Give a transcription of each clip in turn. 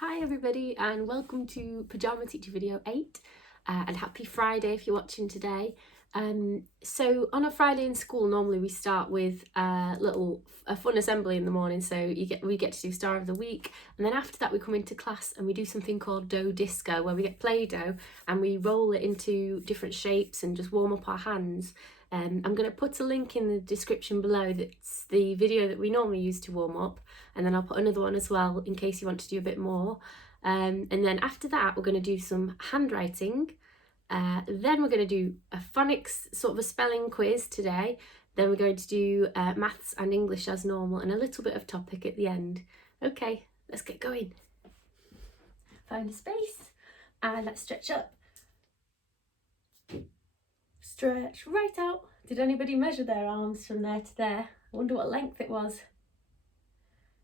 Hi everybody and welcome to Pyjama Teacher video 8 and happy Friday if you're watching today. So on a Friday in school normally we start with a fun assembly in the morning, so we get to do Star of the Week, and then after that we come into class and we do something called dough disco, where we get Play-Doh and we roll it into different shapes and just warm up our hands. I'm going to put a link in the description below. That's the video that we normally use to warm up, and then I'll put another one as well in case you want to do a bit more. And then after that we're going to do some handwriting. Then we're going to do a phonics, sort of a spelling quiz today. Then we're going to do maths and English as normal, and a little bit of topic at the end. Okay, let's get going. Find a space and let's stretch up. Stretch right out. Did anybody measure their arms from there to there? I wonder what length it was.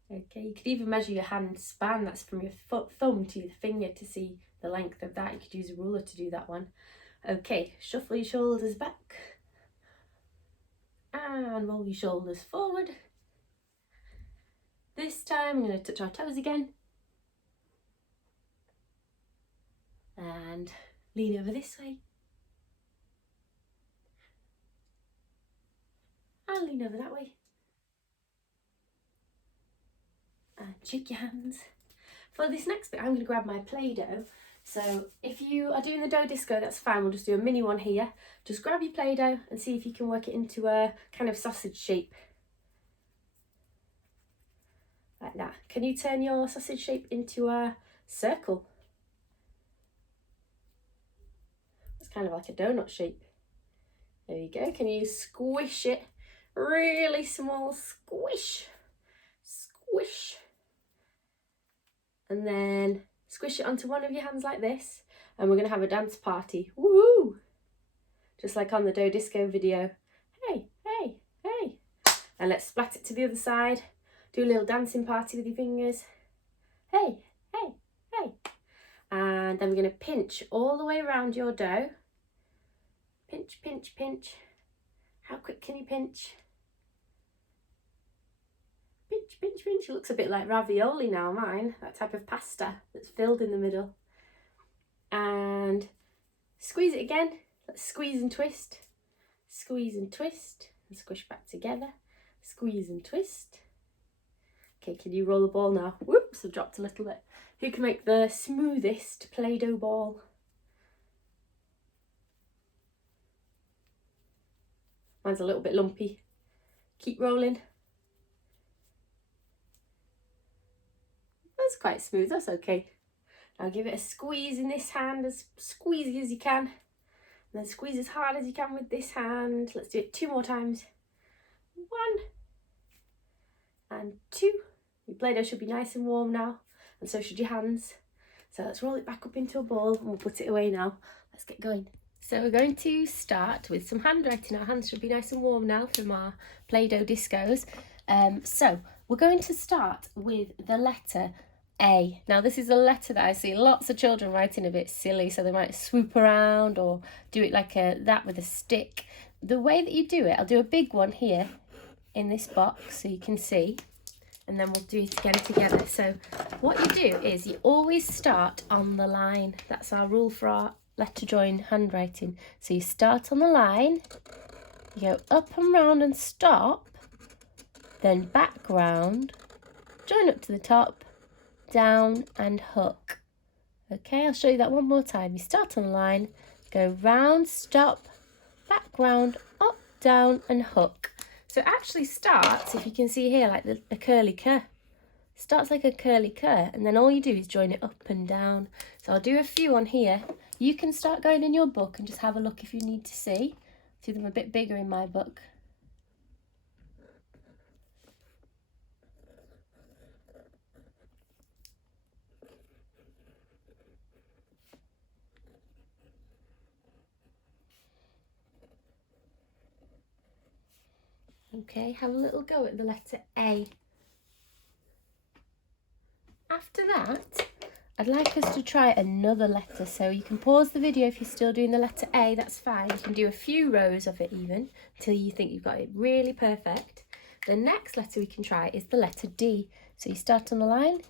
Okay, you could even measure your hand span. That's from your thumb to your finger to see the length of that. You could use a ruler to do that one. Okay, shuffle your shoulders back and roll your shoulders forward. This time we're going to touch our toes again and lean over this way and lean over that way. And shake your hands. For this next bit I'm going to grab my Play-Doh. So if you are doing the dough disco, that's fine, we'll just do a mini one here. Just grab your Play-Doh and see if you can work it into a kind of sausage shape. Like that. Can you turn your sausage shape into a circle? It's kind of like a donut shape. There you go. Can you squish it? Really small squish. Squish. And then squish it onto one of your hands like this, and we're going to have a dance party. Woohoo! Just like on the dough disco video. Hey, hey, hey. And let's splat it to the other side. Do a little dancing party with your fingers. Hey, hey, hey. And then we're going to pinch all the way around your dough. Pinch, pinch, pinch. How quick can you pinch? Pinch, pinch, pinch. It looks a bit like ravioli now, mine. That type of pasta that's filled in the middle. And squeeze it again. Let's squeeze and twist. Squeeze and twist. And squish back together. Squeeze and twist. Okay, can you roll the ball now? Whoops, I dropped a little bit. Who can make the smoothest Play-Doh ball? Mine's a little bit lumpy. Keep rolling. That's quite smooth, that's okay. Now give it a squeeze in this hand, as squeezy as you can. And then squeeze as hard as you can with this hand. Let's do it 2 more times. 1 and 2. Your Play-Doh should be nice and warm now, and so should your hands. So let's roll it back up into a ball and we'll put it away now. Let's get going. So we're going to start with some handwriting. Our hands should be nice and warm now from our Play-Doh discos. So we're going to start with the letter A. Now this is a letter that I see lots of children writing a bit silly, so they might swoop around or do it like that with a stick. The way that you do it, I'll do a big one here in this box so you can see, and then we'll do it again together. So what you do is you always start on the line. That's our rule for our letter drawing handwriting. So you start on the line, you go up and round and stop, then back round, join up to the top, down and hook. Okay, I'll show you that one more time. You start on the line, go round, stop, back round, up, down and hook. So it actually starts, if you can see here, like a curly cur. Starts like a curly cur, and then all you do is join it up and down. So I'll do a few on here. You can start going in your book and just have a look if you need to see. Do them a bit bigger in my book. Okay, have a little go at the letter A. After that, I'd like us to try another letter. So you can pause the video if you're still doing the letter A, that's fine. You can do a few rows of it even, until you think you've got it really perfect. The next letter we can try is the letter D. So you start on the line,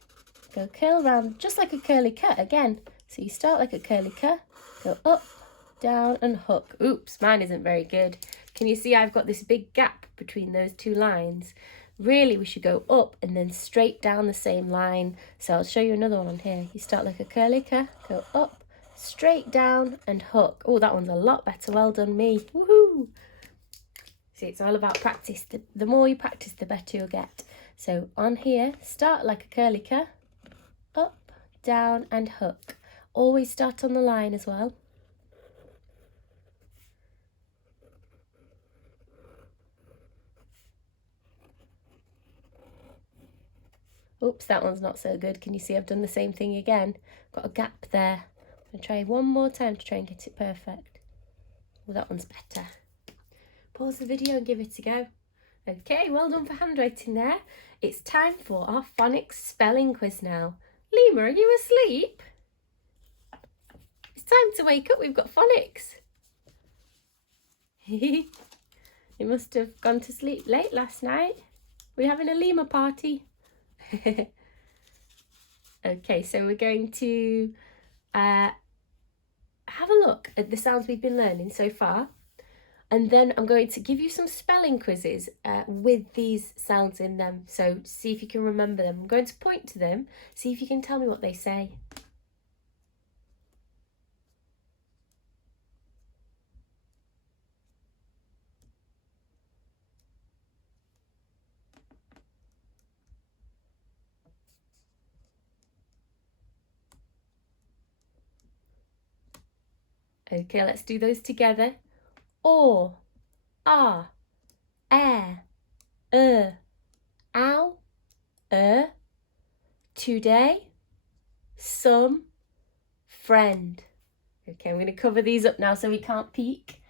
go curl around just like a curly cut again. So you start like a curly cut, go up, down and hook. Oops, mine isn't very good. Can you see I've got this big gap between those two lines? Really, we should go up and then straight down the same line. So I'll show you another one on here. You start like a curly cut, go up, straight down and hook. Oh, that one's a lot better. Well done, me. Woohoo! See, it's all about practice. The more you practice, the better you'll get. So on here, start like a curly cut, up, down and hook. Always start on the line as well. Oops, that one's not so good. Can you see I've done the same thing again? Got a gap there. I'm going to try one more time to try and get it perfect. Well, that one's better. Pause the video and give it a go. Okay, well done for handwriting there. It's time for our phonics spelling quiz now. Lima, are you asleep? It's time to wake up. We've got phonics. You must have gone to sleep late last night. We're having a Lima party. Okay, so we're going to have a look at the sounds we've been learning so far, and then I'm going to give you some spelling quizzes with these sounds in them, so see if you can remember them. I'm going to point to them, see if you can tell me what they say. Okay, let's do those together. Or, air, ow, today, some, friend. Okay, I'm going to cover these up now so we can't peek.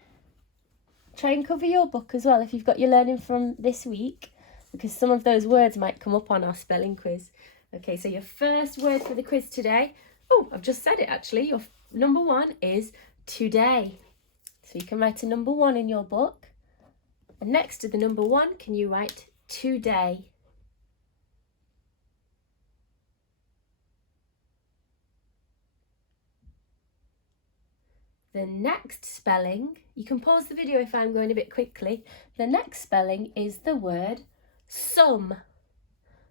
Try and cover your book as well if you've got your learning from this week, because some of those words might come up on our spelling quiz. Okay, so your first word for the quiz today, oh, I've just said it actually, your number one is today. So you can write a number one in your book, and next to the number one, can you write today? The next spelling, you can pause the video if I'm going a bit quickly. The next spelling is the word some.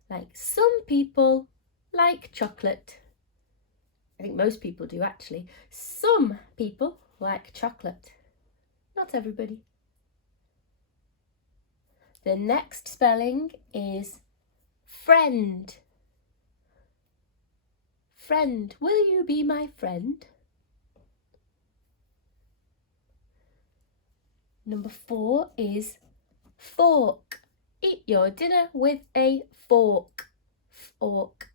Like some people like chocolate. I think most people do actually. Some people like chocolate. Not everybody. The next spelling is friend. Friend, will you be my friend? Number 4 is fork. Eat your dinner with a fork. Fork.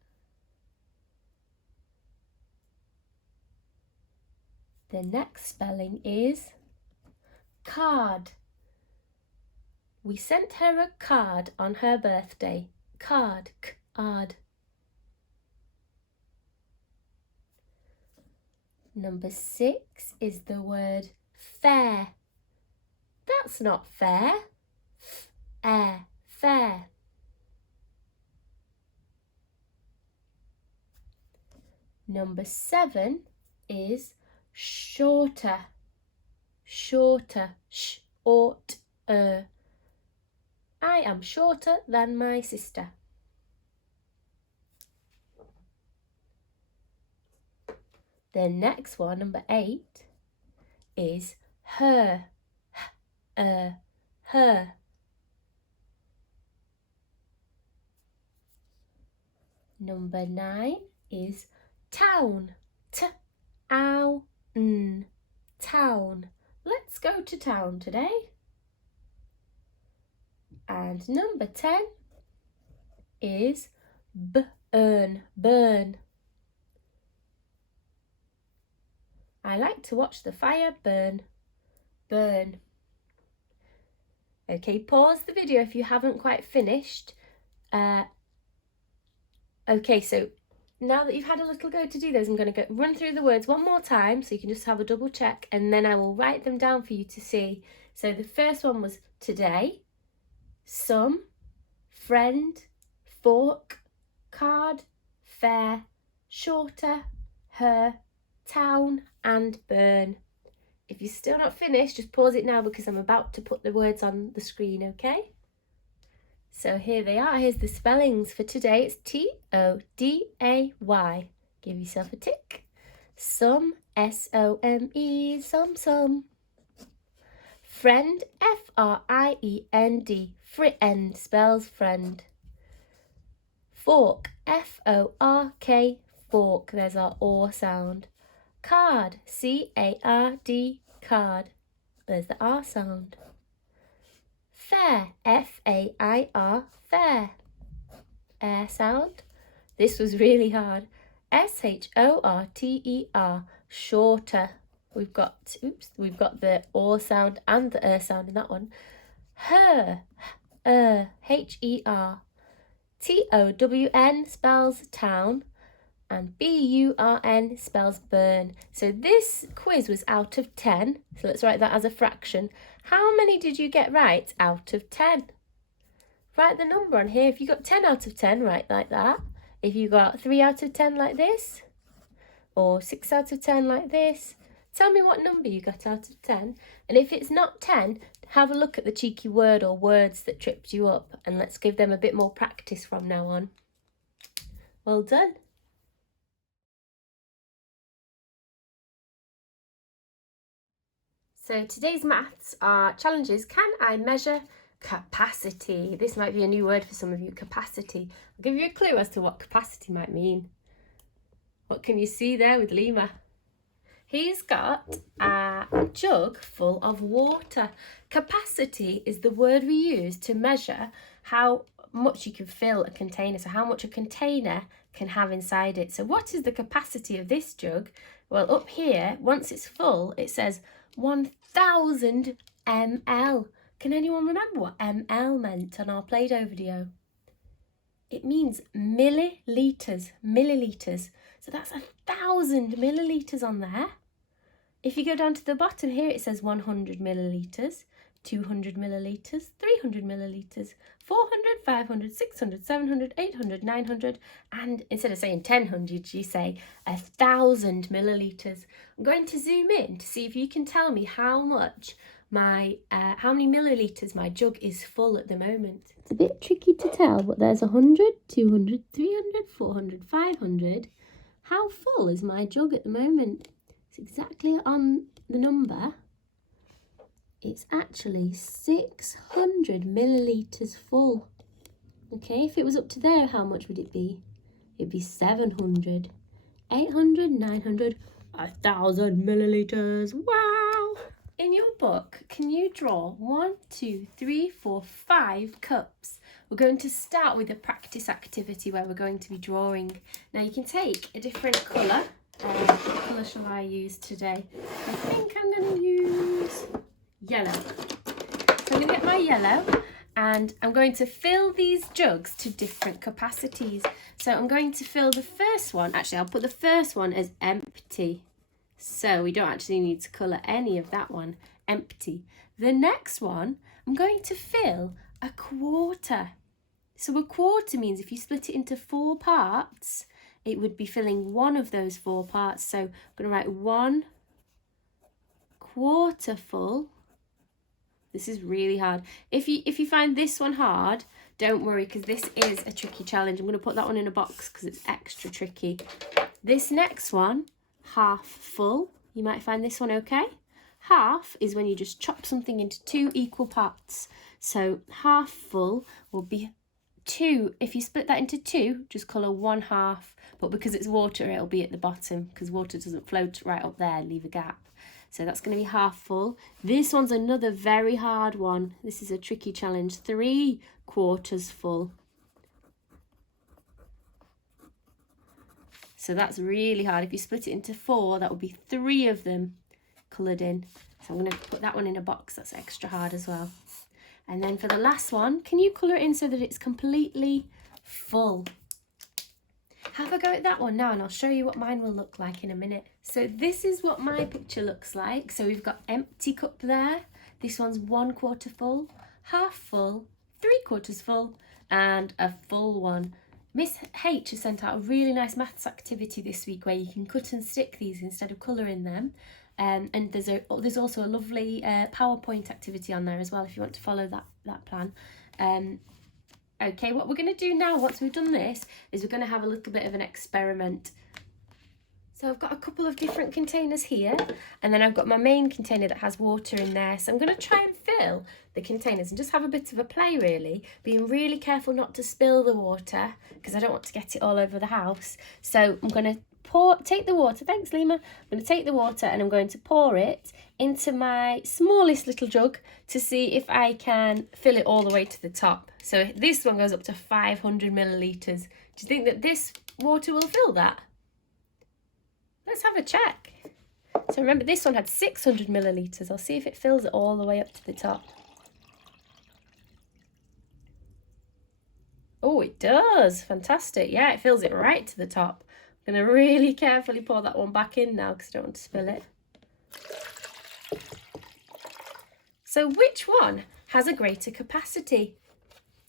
The next spelling is card. We sent her a card on her birthday. Card. Card. Number 6 is the word fair. That's not fair. Fair. Number 7 is shorter. Shorter. Short. I am shorter than my sister. The next one, number 8, is her. Her. Number 9 is town. Town. Let's go to town today. And number 10 is burn. I like to watch the fire burn. Okay, pause the video if you haven't quite finished. Okay, so now that you've had a little go to do those, I'm going to run through the words one more time so you can just have a double check, and then I will write them down for you to see. So the first one was today, some, friend, fork, card, fair, shorter, her, town and burn. If you're still not finished, just pause it now because I'm about to put the words on the screen, okay? So here they are. Here's the spellings for today. It's T-O-D-A-Y. Give yourself a tick. Some, S-O-M-E, some. Friend, F-R-I-E-N-D. Friend spells friend. Fork, F-O-R-K, fork. There's our or sound. Card, C-A-R-D, card. There's the R sound. Fair, F-A-I-R, fair. Air sound. This was really hard. S-H-O-R-T-E-R, shorter. We've got the or sound and the sound in that one. Her, H-E-R. T-O-W-N spells town. And B-U-R-N spells burn. So this quiz was out of 10. So let's write that as a fraction. How many did you get right out of 10? Write the number on here. If you got 10 out of 10, write like that. If you got 3 out of 10 like this, or 6 out of 10 like this, tell me what number you got out of 10. And if it's not 10, have a look at the cheeky word or words that tripped you up, and let's give them a bit more practice from now on. Well done. So today's maths are challenges. Can I measure capacity? This might be a new word for some of you, capacity. I'll give you a clue as to what capacity might mean. What can you see there with Lima? He's got a jug full of water. Capacity is the word we use to measure how much you can fill a container, so how much a container can have inside it. So what is the capacity of this jug? Well, up here, once it's full, it says 1000 ml. Can anyone remember what ml meant on our Play-Doh video? It means millilitres. So that's 1000 millilitres on there. If you go down to the bottom here, it says 100 millilitres, 200 millilitres, 300 millilitres, 400, 500, 600, 700, 800, 900, and instead of saying 1000, you say 1000 millilitres. I'm going to zoom in to see if you can tell me how many millilitres my jug is full at the moment. It's a bit tricky to tell, but there's 100, 200, 300, 400, 500. How full is my jug at the moment? It's exactly on the number. It's actually 600 millilitres full. Okay, if it was up to there, how much would it be? It'd be 700, 800, 900, 1000 millilitres. Wow! In your book, can you draw 1, 2, 3, 4, 5 cups? We're going to start with a practice activity where we're going to be drawing. Now you can take a different colour. What colour shall I use today? I think I'm going to use yellow. So I'm going to get my yellow and I'm going to fill these jugs to different capacities. So I'm going to fill the first one. Actually, I'll put the first one as empty. So we don't actually need to colour any of that one. Empty. The next one, I'm going to fill a quarter. So a quarter means if you split it into 4 parts, it would be filling one of those 4 parts. So I'm going to write 1 quarter full. This is really hard. If you find this one hard, don't worry, because this is a tricky challenge. I'm going to put that one in a box because it's extra tricky. This next one, half full. You might find this one okay. Half is when you just chop something into 2 equal parts. So half full will be 2. If you split that into 2, just colour 1/2. But because it's water, it'll be at the bottom because water doesn't float right up there, leave a gap. So that's going to be half full. This one's another very hard one. This is a tricky challenge. 3 quarters full. So that's really hard. If you split it into 4, that would be 3 of them coloured in. So I'm going to put that one in a box. That's extra hard as well. And then for the last one, can you colour it in so that it's completely full? Have a go at that one now and I'll show you what mine will look like in a minute. So this is what my picture looks like. So we've got empty cup there. This one's 1 quarter full, half full, 3 quarters full, and a full one. Miss H has sent out a really nice maths activity this week where you can cut and stick these instead of colouring them. And there's also a lovely PowerPoint activity on there as well if you want to follow that plan. Okay, what we're going to do now, once we've done this, is we're going to have a little bit of an experiment. So I've got a couple of different containers here, and then I've got my main container that has water in there. So I'm going to try and fill the containers and just have a bit of a play, really, being really careful not to spill the water because I don't want to get it all over the house. So I'm going to take the water, thanks Lima, I'm going to take the water and I'm going to pour it into my smallest little jug to see if I can fill it all the way to the top. So this one goes up to 500 millilitres. Do you think that this water will fill that? Let's have a check. So remember, this one had 600 millilitres. I'll see if it fills it all the way up to the top. Oh, it does. Fantastic. Yeah, it fills it right to the top. I'm going to really carefully pour that one back in now because I don't want to spill it. So which one has a greater capacity?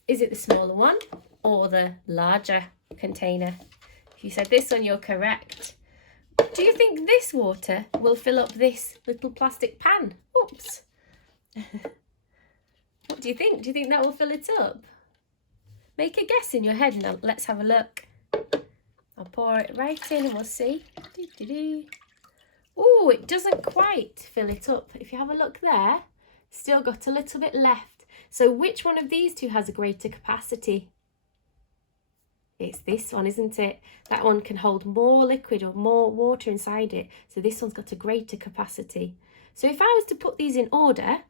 Is it the smaller one or the larger container? If you said this one, you're correct. Do you think this water will fill up this little plastic pan? Oops. What do you think? Do you think that will fill it up? Make a guess in your head and let's have a look. I'll pour it right in and we'll see. Oh, it doesn't quite fill it up. If you have a look there, still got a little bit left. So which one of these two has a greater capacity? It's this one, isn't it? That one can hold more liquid or more water inside it. So this one's got a greater capacity. So if I was to put these in order,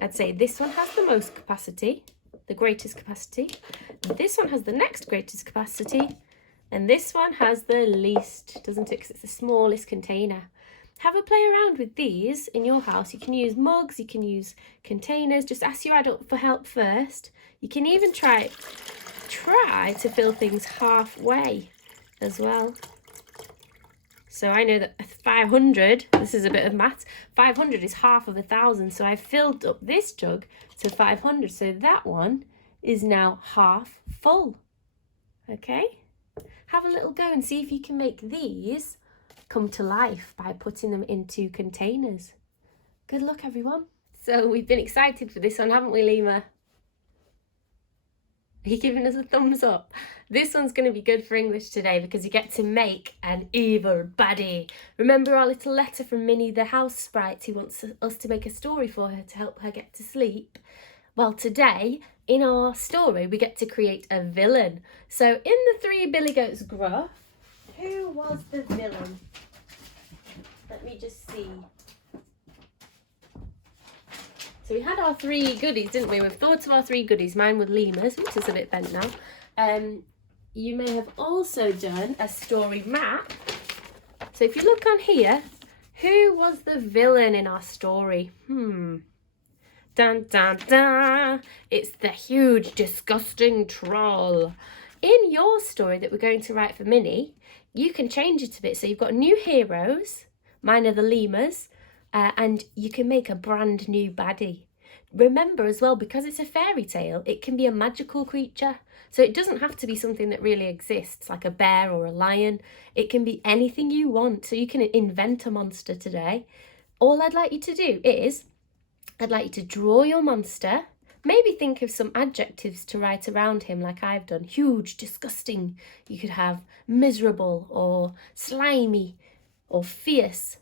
I'd say this one has the most capacity, the greatest capacity. This one has the next greatest capacity. And this one has the least, doesn't it? Because it's the smallest container. Have a play around with these in your house. You can use mugs, you can use containers. Just ask your adult for help first. You can even try to fill things halfway as well. So I know that 500, this is a bit of maths, 500 is half of 1,000. So I've filled up this jug to 500. So that one is now half full. Okay? Have a little go and see if you can make these come to life by putting them into containers. Good luck, everyone. So we've been excited for this one, haven't we, Lima? Are you giving us a thumbs up? This one's going to be good for English today because you get to make an evil baddie. Remember our little letter from Minnie the house sprite who wants us to make a story for her to help her get to sleep? Well, today, in our story, we get to create a villain. So in the Three Billy Goats gruff, who was the villain? Let me just see. So we had our three goodies, didn't we? We've thought of our three goodies. Mine were Lima's, which is a bit bent now. You may have also done a story map. So if you look on here, who was the villain in our story? Dun, dun, dun. It's the huge, disgusting troll. In your story that we're going to write for Minnie, you can change it a bit. So you've got new heroes. Mine are the lemurs. And you can make a brand new baddie. Remember as well, because it's a fairy tale, it can be a magical creature. So it doesn't have to be something that really exists, like a bear or a lion. It can be anything you want. So you can invent a monster today. All I'd like you to do is, I'd like you to draw your monster. Maybe think of some adjectives to write around him like I've done. Huge, disgusting. You could have miserable or slimy or fierce.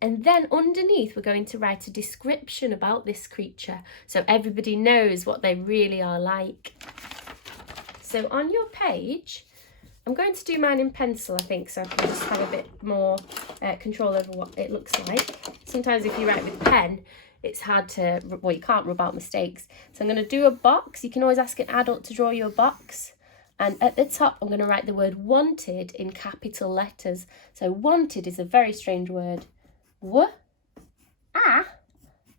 And then underneath, we're going to write a description about this creature so everybody knows what they really are like. So on your page, I'm going to do mine in pencil, I think, so I can just have a bit more control over what it looks like. Sometimes if you write with pen, it's hard to, well, you can't rub out mistakes. So I'm going to do a box. You can always ask an adult to draw you a box. And at the top, I'm going to write the word wanted in capital letters. So wanted is a very strange word. W, A,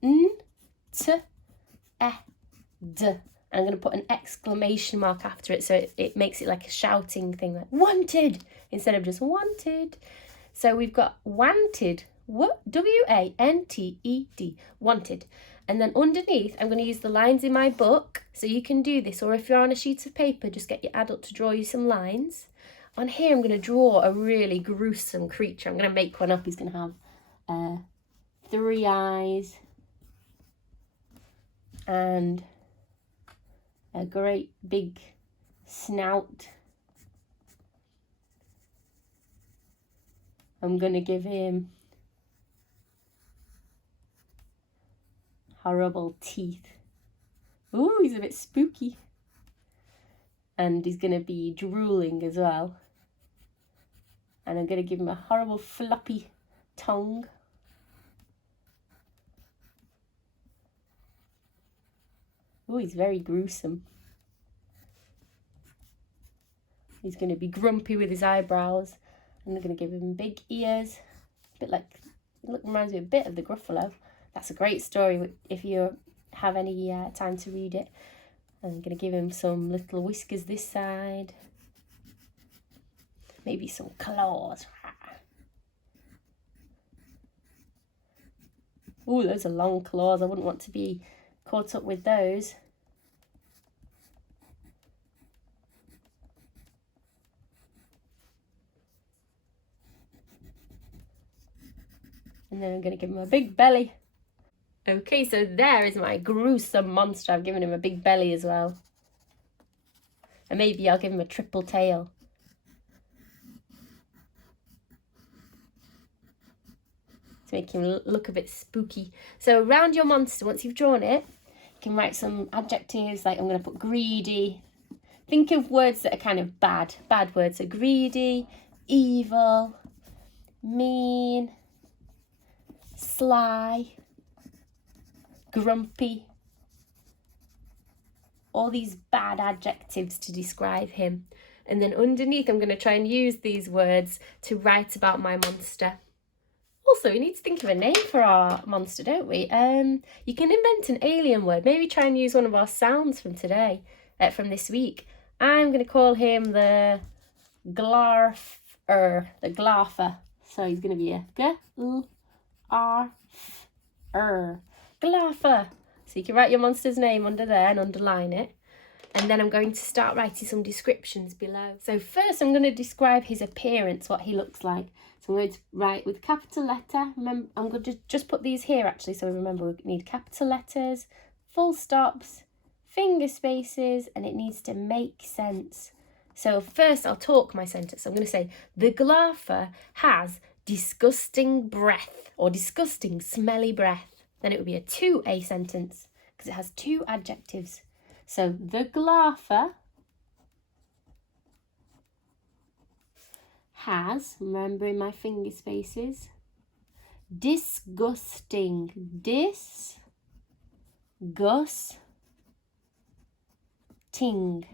N, T, E, D. And I'm going to put an exclamation mark after it so it makes it like a shouting thing, like wanted, instead of just wanted. So we've got wanted, W-A-N-T-E-D, wanted. And then underneath, I'm going to use the lines in my book. So you can do this, or if you're on a sheet of paper, just get your adult to draw you some lines. On here, I'm going to draw a really gruesome creature. I'm going to make one up. He's going to have 3 eyes and a great big snout. I'm going to give him horrible teeth. Ooh, he's a bit spooky. And he's going to be drooling as well. And I'm going to give him a horrible floppy tongue. Ooh, he's very gruesome. He's going to be grumpy with his eyebrows. And I'm going to give him big ears. A bit like, it reminds me a bit of the Gruffalo. That's a great story if you have any time to read it. I'm going to give him some little whiskers this side. Maybe some claws. Ooh, those are long claws. I wouldn't want to be caught up with those. And then I'm going to give him a big belly. Okay, so there is my gruesome monster. I've given him a big belly as well. And maybe I'll give him a triple tail. To make him look a bit spooky. So around your monster, once you've drawn it, you can write some adjectives, like I'm going to put greedy. Think of words that are kind of bad words. So greedy, evil, mean, sly, grumpy. All these bad adjectives to describe him. And then underneath, I'm going to try and use these words to write about my monster. Also, we need to think of a name for our monster, don't we? You can invent an alien word. Maybe try and use one of our sounds from today, from this week. I'm going to call him the Glarfer. The Glarfer. So he's going to be a G-L-R-F-R. Glarfer. So you can write your monster's name under there and underline it. And then I'm going to start writing some descriptions below. So first I'm going to describe his appearance, what he looks like. So I'm going to write with capital letter. Remember, I'm going to just put these here actually, so remember we need capital letters, full stops, finger spaces, and it needs to make sense. So first I'll talk my sentence. I'm going to say, the Glarfer has disgusting breath, or disgusting smelly breath. Then it would be a 2A sentence because it has 2 adjectives. So the Glarfer has, remembering my finger spaces, disgusting, disgusting.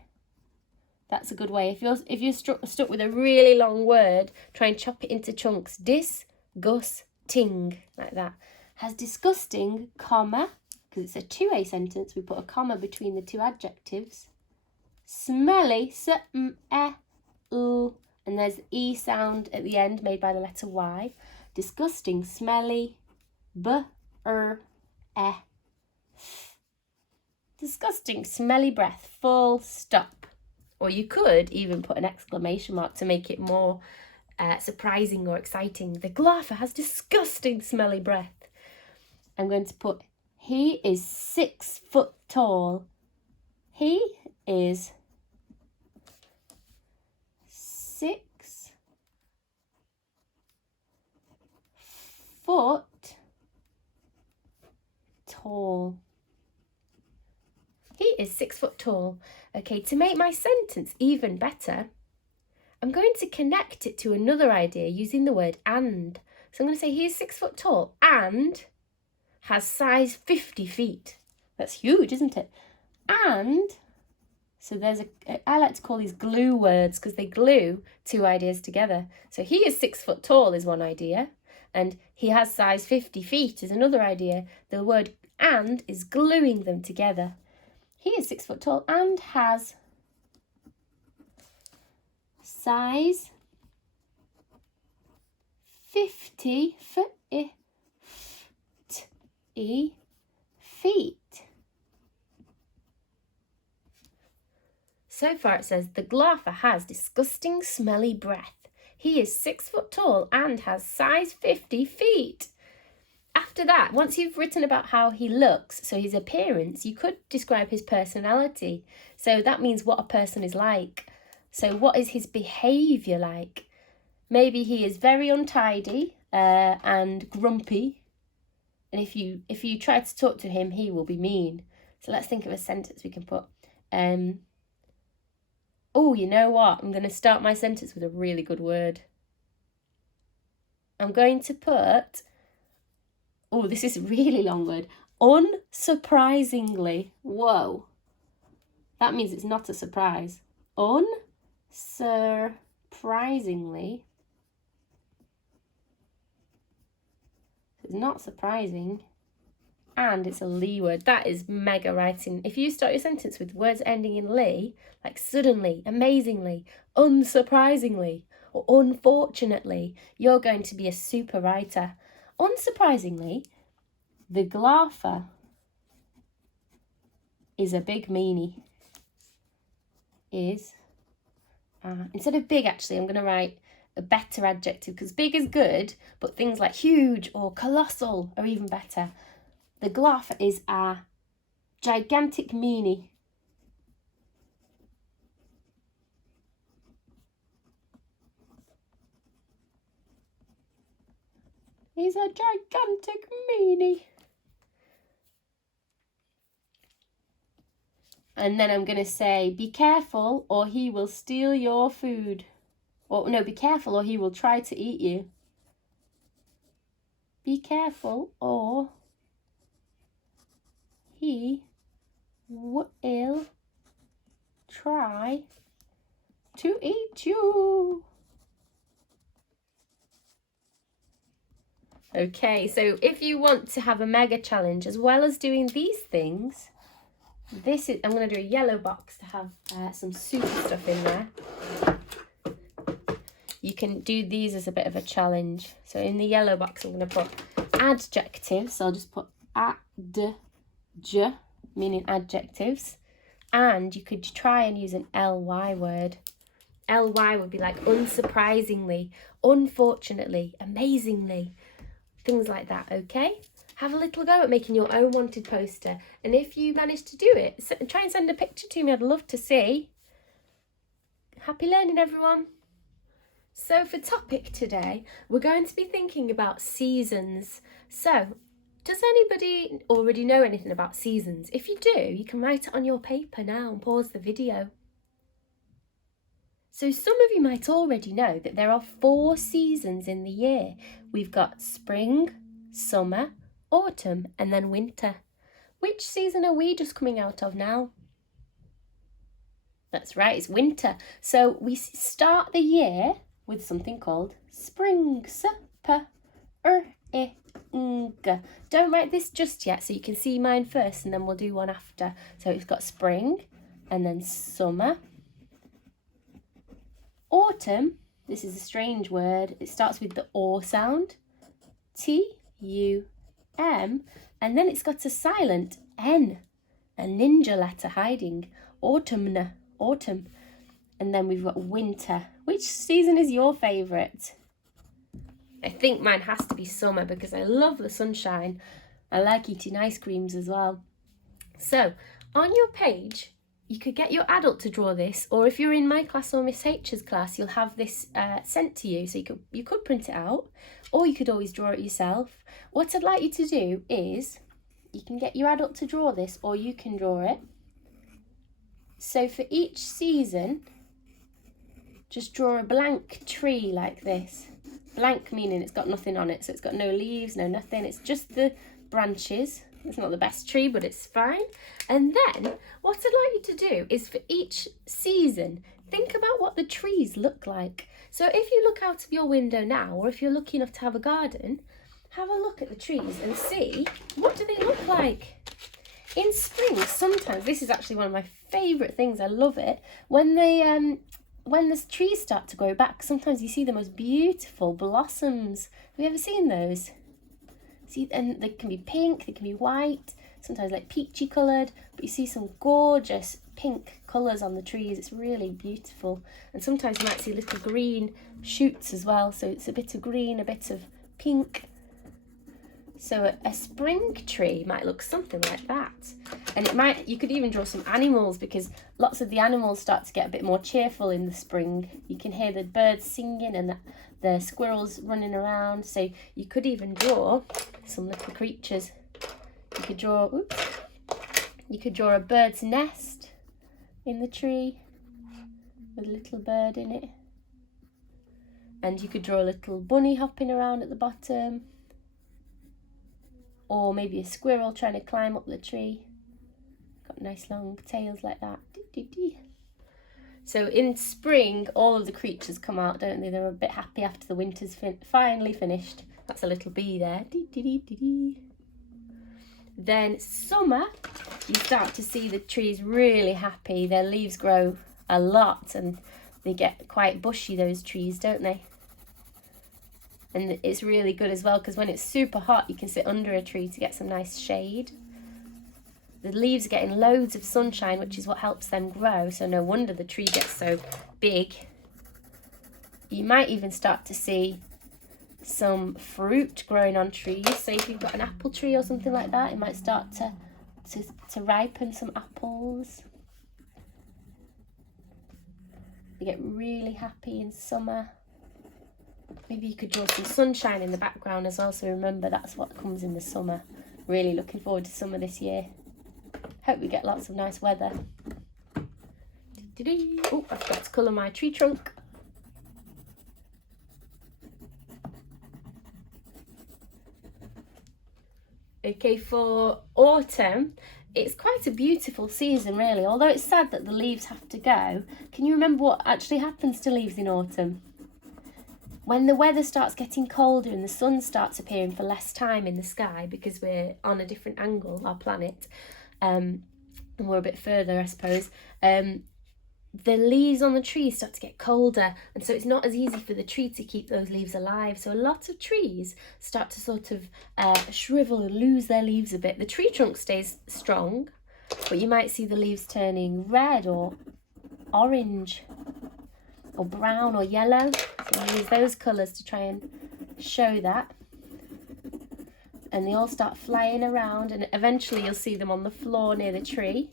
That's a good way. If you're stuck with a really long word, try and chop it into chunks. Disgusting, like that. Has disgusting, comma, because it's a 2A sentence, we put a comma between the 2 adjectives. Smelly, and there's the E sound at the end made by the letter Y. Disgusting, smelly, disgusting, smelly breath, full stop. Or you could even put an exclamation mark to make it more surprising or exciting. The Glarfer has disgusting, smelly breath. I'm going to put, he is 6 foot tall. He is 6 foot tall. He is 6 foot tall. Okay, to make my sentence even better, I'm going to connect it to another idea using the word and. So I'm going to say he is 6 foot tall and has size 50 feet. That's huge, isn't it? And, so there's I like to call these glue words because they glue 2 ideas together. So he is 6 foot tall is one idea, and he has size 50 feet is another idea. The word and is gluing them together. He is 6 foot tall and has size 50 feet. feet. So far it says, the Glaffer has disgusting smelly breath. He is 6 foot tall and has size 50 feet. After that, once you've written about how he looks, so his appearance, you could describe his personality. So that means what a person is like. So what is his behaviour like? Maybe he is very untidy and grumpy. And if you try to talk to him, he will be mean. So let's think of a sentence we can put. Oh, you know what? I'm going to start my sentence with a really good word. I'm going to put... Oh, this is a really long word. Unsurprisingly. Whoa. That means it's not a surprise. Unsurprisingly. It's not surprising. And it's a lee word. That is mega writing. If you start your sentence with words ending in lee, like suddenly, amazingly, unsurprisingly, or unfortunately, you're going to be a super writer. Unsurprisingly, the Glaffer is a big meanie. Instead of big, actually, I'm going to write a better adjective, because big is good, but things like huge or colossal are even better. The Glaffer is a gigantic meanie. He's a gigantic meanie. And then I'm going to say, be careful or he will steal your food. Or no, be careful or he will try to eat you. Be careful or he will try to eat you. Okay, so if you want to have a mega challenge as well as doing these things, I'm going to do a yellow box to have some super stuff in there. You can do these as a bit of a challenge. So in the yellow box, I'm going to put adjectives. So I'll just put meaning adjectives. And you could try and use an ly word. Ly would be like unsurprisingly, unfortunately, amazingly, things like that, okay? Have a little go at making your own wanted poster. And if you manage to do it, try and send a picture to me. I'd love to see. Happy learning, everyone. So for topic today, we're going to be thinking about seasons. So, does anybody already know anything about seasons? If you do, you can write it on your paper now and pause the video. So some of you might already know that there are 4 seasons in the year. We've got spring, summer, autumn, and then winter. Which season are we just coming out of now? That's right, it's winter. So we start the year with something called spring. Don't write this just yet, so you can see mine first and then we'll do one after. So we've got spring and then summer. Autumn, this is a strange word. It starts with the or sound. T-U-M, and then it's got a silent N, a ninja letter hiding. Autumn. And then we've got winter. Which season is your favourite? I think mine has to be summer because I love the sunshine. I like eating ice creams as well. So, on your page, you could get your adult to draw this, or if you're in my class or Miss H's class, you'll have this sent to you. So you could print it out, or you could always draw it yourself. What I'd like you to do is, you can get your adult to draw this, or you can draw it. So for each season, just draw a blank tree like this. Blank meaning it's got nothing on it, so it's got no leaves, no nothing. It's just the branches. It's not the best tree, but it's fine. And then what I'd like you to do is for each season, think about what the trees look like. So if you look out of your window now, or if you're lucky enough to have a garden, have a look at the trees and see, what do they look like? In spring, sometimes, this is actually one of my favourite things, I love it, when the trees start to grow back, sometimes you see the most beautiful blossoms. Have you ever seen those? See, and they can be pink, they can be white, sometimes like peachy coloured, but you see some gorgeous pink colours on the trees. It's really beautiful. And sometimes you might see little green shoots as well, so it's a bit of green, a bit of pink. So a spring tree might look something like that. And you could even draw some animals, because lots of the animals start to get a bit more cheerful in the spring. You can hear the birds singing and the squirrels running around. So you could even draw some little creatures. You could draw a bird's nest in the tree with a little bird in it. And you could draw a little bunny hopping around at the bottom. Or maybe a squirrel trying to climb up the tree. Got nice long tails like that. So in spring, all of the creatures come out, don't they? They're a bit happy after the winter's finally finished. That's a little bee there. Then summer, you start to see the trees really happy. Their leaves grow a lot and they get quite bushy, those trees, don't they? And it's really good as well, because when it's super hot, you can sit under a tree to get some nice shade. The leaves are getting loads of sunshine, which is what helps them grow. So no wonder the tree gets so big. You might even start to see some fruit growing on trees. So if you've got an apple tree or something like that, it might start to ripen some apples. You get really happy in summer. Maybe you could draw some sunshine in the background as well, so remember that's what comes in the summer. Really looking forward to summer this year. Hope we get lots of nice weather. Oh, I forgot to colour my tree trunk. Okay, for autumn, it's quite a beautiful season really, although it's sad that the leaves have to go. Can you remember what actually happens to leaves in autumn? When the weather starts getting colder and the sun starts appearing for less time in the sky, because we're on a different angle, our planet, and we're a bit further, I suppose, the leaves on the trees start to get colder, and so it's not as easy for the tree to keep those leaves alive. So a lot of trees start to sort of shrivel and lose their leaves a bit. The tree trunk stays strong, but you might see the leaves turning red or orange or brown or yellow. So we use those colours to try and show that. And they all start flying around, and eventually you'll see them on the floor near the tree.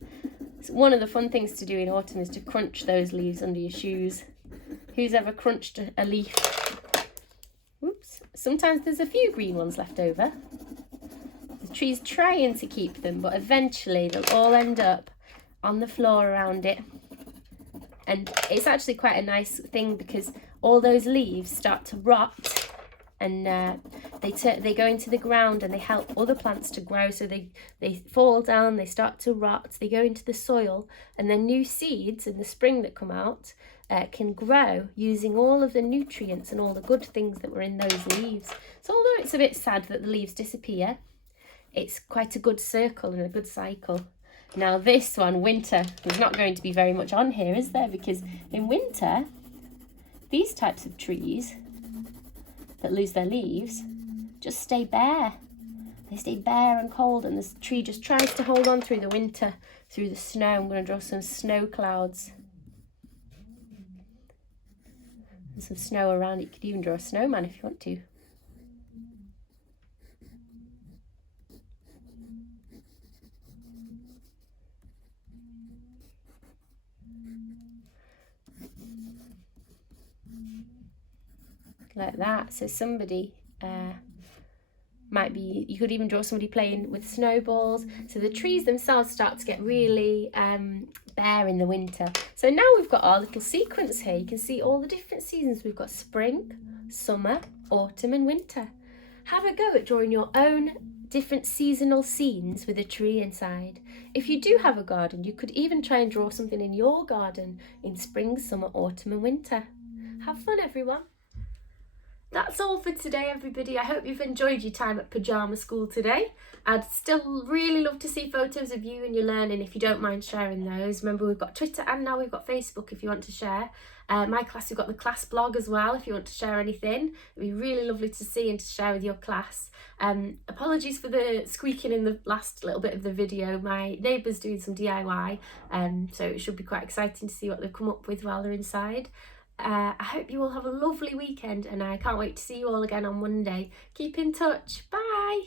So one of the fun things to do in autumn is to crunch those leaves under your shoes. Who's ever crunched a leaf? Oops. Sometimes there's a few green ones left over. The tree's trying to keep them, but eventually they'll all end up on the floor around it. And it's actually quite a nice thing, because all those leaves start to rot, and they go into the ground and they help other plants to grow. So they fall down, they start to rot, they go into the soil, and then new seeds in the spring that come out can grow using all of the nutrients and all the good things that were in those leaves. So although it's a bit sad that the leaves disappear, it's quite a good circle and a good cycle. Now this one, winter, there's not going to be very much on here, is there? Because in winter, these types of trees that lose their leaves just stay bare. They stay bare and cold, and the tree just tries to hold on through the winter, through the snow. I'm going to draw some snow clouds. And some snow around it. You could even draw a snowman if you want to. Like that. So somebody might be, you could even draw somebody playing with snowballs. So the trees themselves start to get really bare in the winter. So now we've got our little sequence here. You can see all the different seasons. We've got spring, summer, autumn and winter. Have a go at drawing your own different seasonal scenes with a tree inside. If you do have a garden, you could even try and draw something in your garden in spring, summer, autumn and winter. Have fun, everyone. That's all for today, everybody. I hope you've enjoyed your time at Pyjama School today. I'd still really love to see photos of you and your learning if you don't mind sharing those. Remember, we've got Twitter and now we've got Facebook if you want to share. My class, we've got the class blog as well if you want to share anything. It'd be really lovely to see and to share with your class. Apologies for the squeaking in the last little bit of the video. My neighbour's doing some DIY, so it should be quite exciting to see what they've come up with while they're inside. I hope you all have a lovely weekend and I can't wait to see you all again on Monday. Keep in touch. Bye!